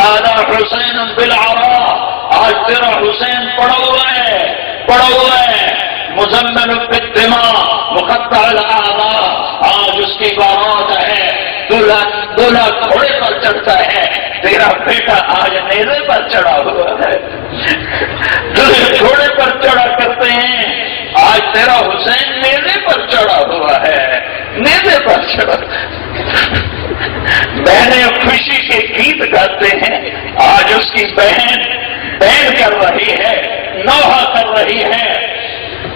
آلا حسین بالعراء، آج تیرا حسین پڑا ہوا ہے مزمل بالدماء مقطع الاعضاء، آج اس کی بارات ہے، دولہا گھوڑے پر چڑھتا ہے، تیرا بیٹا آج نیزے پر چڑھا ہوا ہے، دولہے گھوڑے پر چڑھا کرتے ہیں، آج تیرا حسین نیزے پر چڑھا ہوا ہے، نیزے پر چڑھا۔ بہنیں خوشی کے گیت گاتے ہیں، آج اس کی بہن کر رہی ہے، نوحہ کر رہی ہے،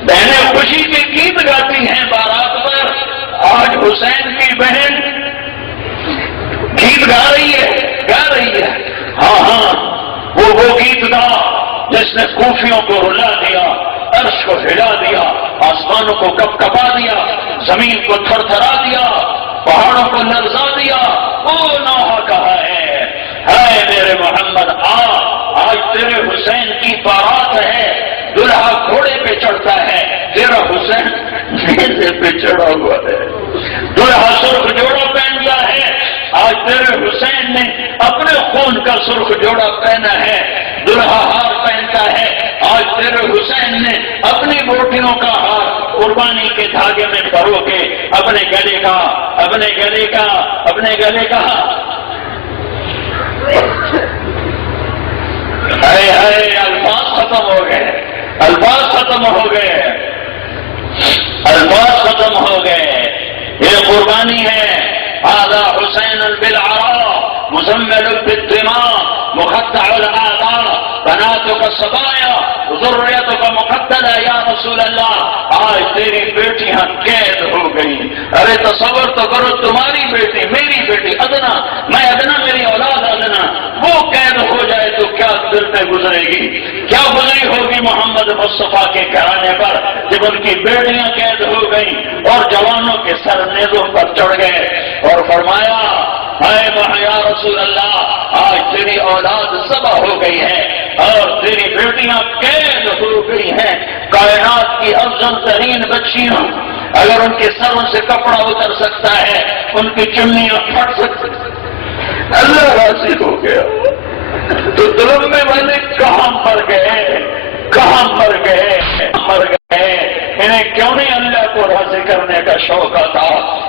بہنیں خوشی کے گیت گاتی ہیں بارات پر، آج حسین کی بہن گیت گا رہی ہے۔ ہاں وہ گیت گا جس نے کوفیوں کو رلا دیا، عرش کو ہلا دیا، آسمانوں کو کپکپا دیا، زمین کو تھر تھرا دیا، پہاڑوں کو لرزا دیا، وہ نوحہ کہا ہے میرے محمد آج تیرے حسین کی بارات ہے، دلہا گھوڑے پہ چڑھتا ہے، تیرا حسین نیزے پہ چڑھا ہوا ہے، دلہا سرخ جوڑا پہنتا ہے، آج تیرے حسین نے اپنے خون کا سرخ جوڑا پہنا ہے، دلہا ہار پہنتا ہے، آج تیرے حسین نے اپنی بوٹیوں کا ہار قربانی کے دھاگے میں پرو کے اپنے گلے کا الفاظ ختم ہو گئے، یہ قربانی ہے۔ هذا حسین بالعراء مزمل بالدماء مقطع الاعضاء بناتك صبايا ذريتك مقتلة یا رسول اللہ، آج تیری بیٹیاں قید ہو گئی۔ ارے تصور تو کرو، تمہاری بیٹی، میری بیٹی ادنا، میں ادنا، میری اولاد ادنا، وہ قید ہو جائے تو کیا دل میں گزرے گی، کیا گزری ہوگی محمد مصطفیٰ کے گھرانے پر جب ان کی بیٹیاں قید ہو گئی اور جوانوں کے سر نیزوں پر چڑھ گئے، اور فرمایا یا رسول اللہ آج تیری اولاد ذبح ہو گئی ہے اور تیری بیٹیاں قید ہو گئی ہیں، کائنات کی افضل ترین بچیاں، اگر ان کے سروں سے کپڑا اتر سکتا ہے، ان کی چنیاں پھٹ سکتی، اللہ راضی ہو گیا۔ تو دلمے والے کہاں مر گئے، انہیں کیوں نہیں اللہ کو راضی کرنے کا شوق آتا،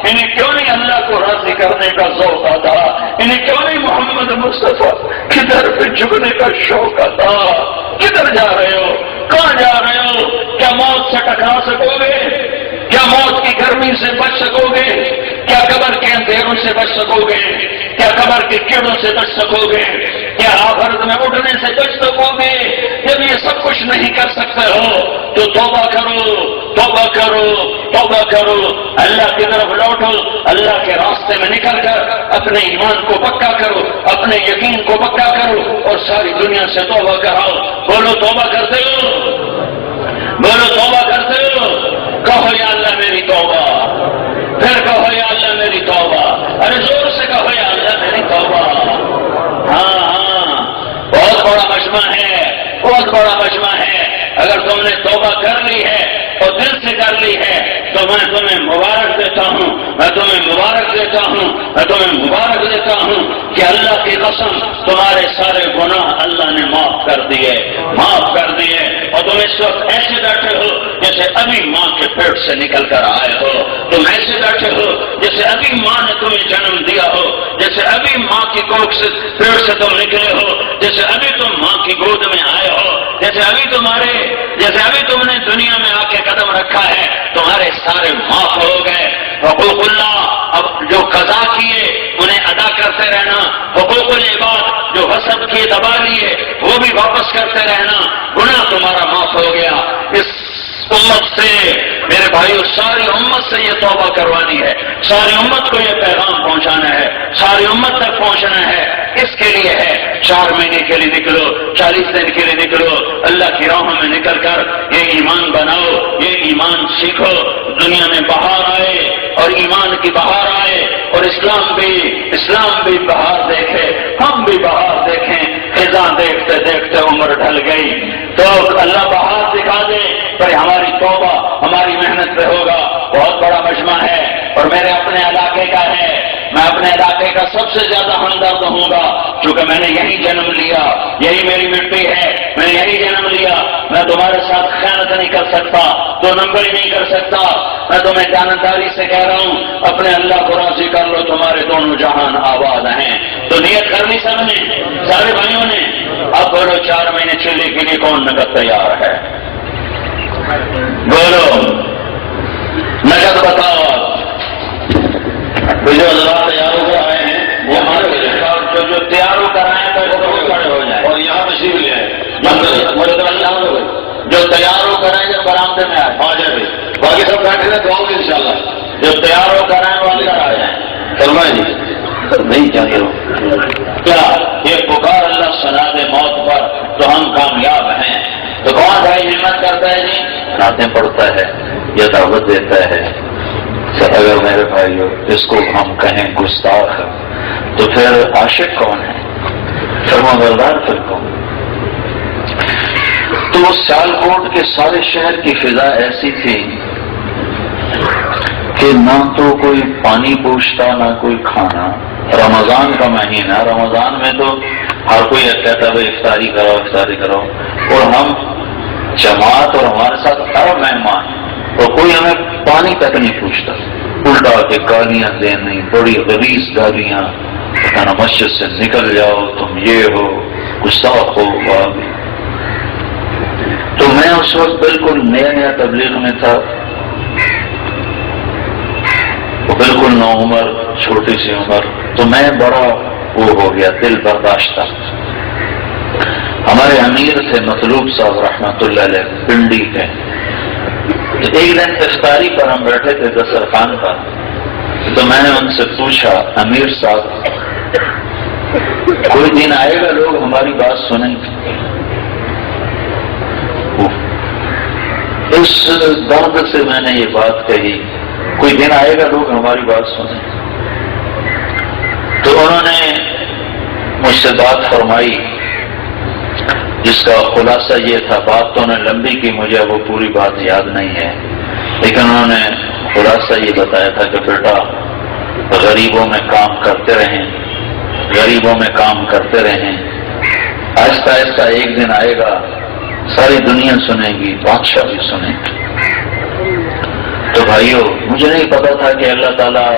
انہیں کیوں نہیں اللہ کو راضی کرنے کا ذوق آتا، انہیں کیوں نہیں محمد مصطفیٰ کی در پہ جھکنے کا شوق آتا؟ کدھر جا رہے ہو، کہاں جا رہے ہو؟ کیا موت سے ٹکرا سکو گے؟ کیا موت کی گرمی سے بچ سکو گے؟ کیا قبر کے اندھیروں سے بچ سکو گے؟ کیا قبر کے کیڑوں سے بچ سکو گے؟ کیا آخرت میں اٹھنے سے بچ سکو گے؟ جب یہ سب کچھ نہیں کر سکتے ہو تو توبہ کرو، اللہ کی طرف لوٹو، اللہ کے راستے میں نکل کر اپنے ایمان کو پکا کرو، اپنے یقین کو پکا کرو اور ساری دنیا سے توبہ کراؤ۔ بولو توبہ کرتے ہو، کہو یا اللہ میری توبہ، پھر کہو یا اللہ میری توبہ، ارے زور سے کہو یا اللہ میری توبہ۔ ہاں بہت بڑا مجمع ہے، اگر تم نے توبہ کر لی ہے اور دل سے کر لی ہے تو میں تمہیں مبارک دیتا ہوں کہ اللہ کی قسم تمہارے سارے گناہ اللہ نے معاف کر دیے، اور تم اس وقت ایسے بیٹھے ہو جیسے ابھی ماں کے پیٹ سے نکل کر آئے ہو، تم ایسے بیٹھے ہو جیسے ابھی ماں نے تمہیں جنم دیا ہو، جیسے ابھی ماں کی کوکھ سے پیٹ سے تم نکلے ہو، جیسے ابھی تم ماں کی گود میں آئے ہو، جیسے ابھی تم نے دنیا میں آ کے قدم رکھا ہے، تمہارے سارے معاف ہو گئے۔ حقوق اللہ اب جو قضا کیے انہیں ادا کرتے رہنا، حقوق العباد جو غصب کیے دبا لیے وہ بھی واپس کرتے رہنا، گناہ تمہارا معاف ہو گیا۔ اس امت سے میرے بھائیو، ساری امت سے یہ توبہ کروانی ہے، ساری امت کو یہ پیغام پہنچانا ہے، ساری امت تک پہنچنا ہے، اس کے لیے ہے 4 مہینے کے لیے نکلو، 40 دن کے لیے نکلو، اللہ کی راہوں میں نکل کر یہ ایمان بناؤ، یہ ایمان سیکھو، دنیا میں بہار آئے اور ایمان کی بہار آئے اور اسلام بھی بہار دیکھے، ہم بھی بہار دیکھیں۔ خزاں دیکھتے دیکھتے عمر ڈھل گئی تو اللہ بہار دکھا دے، پر ہماری توبہ ہماری محنت پہ ہوگا۔ بہت بڑا مجمع ہے اور میرے اپنے علاقے کا ہے میں اپنے علاقے کا سب سے زیادہ ہمدرد ہوں گا، چونکہ میں نے یہی جنم لیا، یہی میری مٹی ہے، میں نے یہی جنم لیا، میں تمہارے ساتھ خیانت نہیں کر سکتا، دو نمبری نہیں کر سکتا، میں تمہیں جانبداری سے کہہ رہا ہوں اپنے اللہ کو راضی کر لو، تمہارے دونوں جہان آباد ہیں۔ تو نیت کرنی سب نے، سارے بھائیوں نے۔ اب بولو 4 مہینے چلے کے لیے کون نقد تیار ہے؟ بولو نقد بتاؤ آپ۔ جو اللہ تیار ہو کر آئے ہیں وہ ہمارے جو تیار ہو کر آئے ہیں وہ کھڑے ہو جائیں اور یہاں تشریف لے آئے، جو تیار ہو کر آئے جب برآمدے میں آ جائے، باقی سب بیٹھے رہے دعاؤں گے انشاءاللہ، جو تیار ہو کر آئے وہ اندر آ جائیں۔ فرمائیں جی نہیں چاہیے ہو کیا یہ پکار اللہ سنا دے موت پر تو ہم کامیاب ہیں۔ تو کون بھائی ہمت کرتا ہے جی؟ نعتیں پڑھتا ہے یا دعوت دیتا ہے۔ اگر میرے بھائی اس کو ہم کہیں گستاخ تو پھر عاشق کون ہے؟ فرمانبردار پھر کون؟ تو سیالکوٹ کے سارے شہر کی فضا ایسی تھی کہ نہ تو کوئی پانی پوچھتا نہ کوئی کھانا۔ رمضان کا مہینہ، رمضان میں تو ہر کوئی کہتا ہے افطاری کرو افطاری کرو، اور ہم جماعت اور ہمارے ساتھ ارب مہمان اور کوئی ہمیں پانی تک نہیں پوچھتا، الٹا کے گالیاں دینی، بڑی غلیظ گالیاں، کہنا مسجد سے نکل جاؤ تم یہ ہو گستاخ ہو۔ تو میں اس وقت بالکل نیا تبلیغ میں تھا، بالکل نو عمر، چھوٹی سی عمر، تو میں بڑا وہ ہو گیا، دل برداشتہ۔ ہمارے امیر تھے مطلوب صاحب رحمۃ اللہ علیہ پنڈی کے، ایک دن افطاری پر ہم بیٹھے تھے دسترخوان پر، تو میں نے ان سے پوچھا امیر صاحب کوئی دن آئے گا لوگ ہماری بات سنیں گے؟ اس درد سے میں نے یہ بات کہی، کوئی دن آئے گا لوگ ہماری بات سنیں؟ تو انہوں نے مجھ سے بات فرمائی جس کا خلاصہ یہ تھا، بات تو انہوں نے لمبی کی، مجھے وہ پوری بات یاد نہیں ہے، لیکن انہوں نے خلاصہ یہ بتایا تھا کہ بیٹا غریبوں میں کام کرتے رہیں، غریبوں میں کام کرتے رہیں، آہستہ آہستہ ایک دن آئے گا ساری دنیا سنے گی، بادشاہ بھی سنے گی۔ تو بھائیو مجھے نہیں پتا تھا کہ اللہ تعالیٰ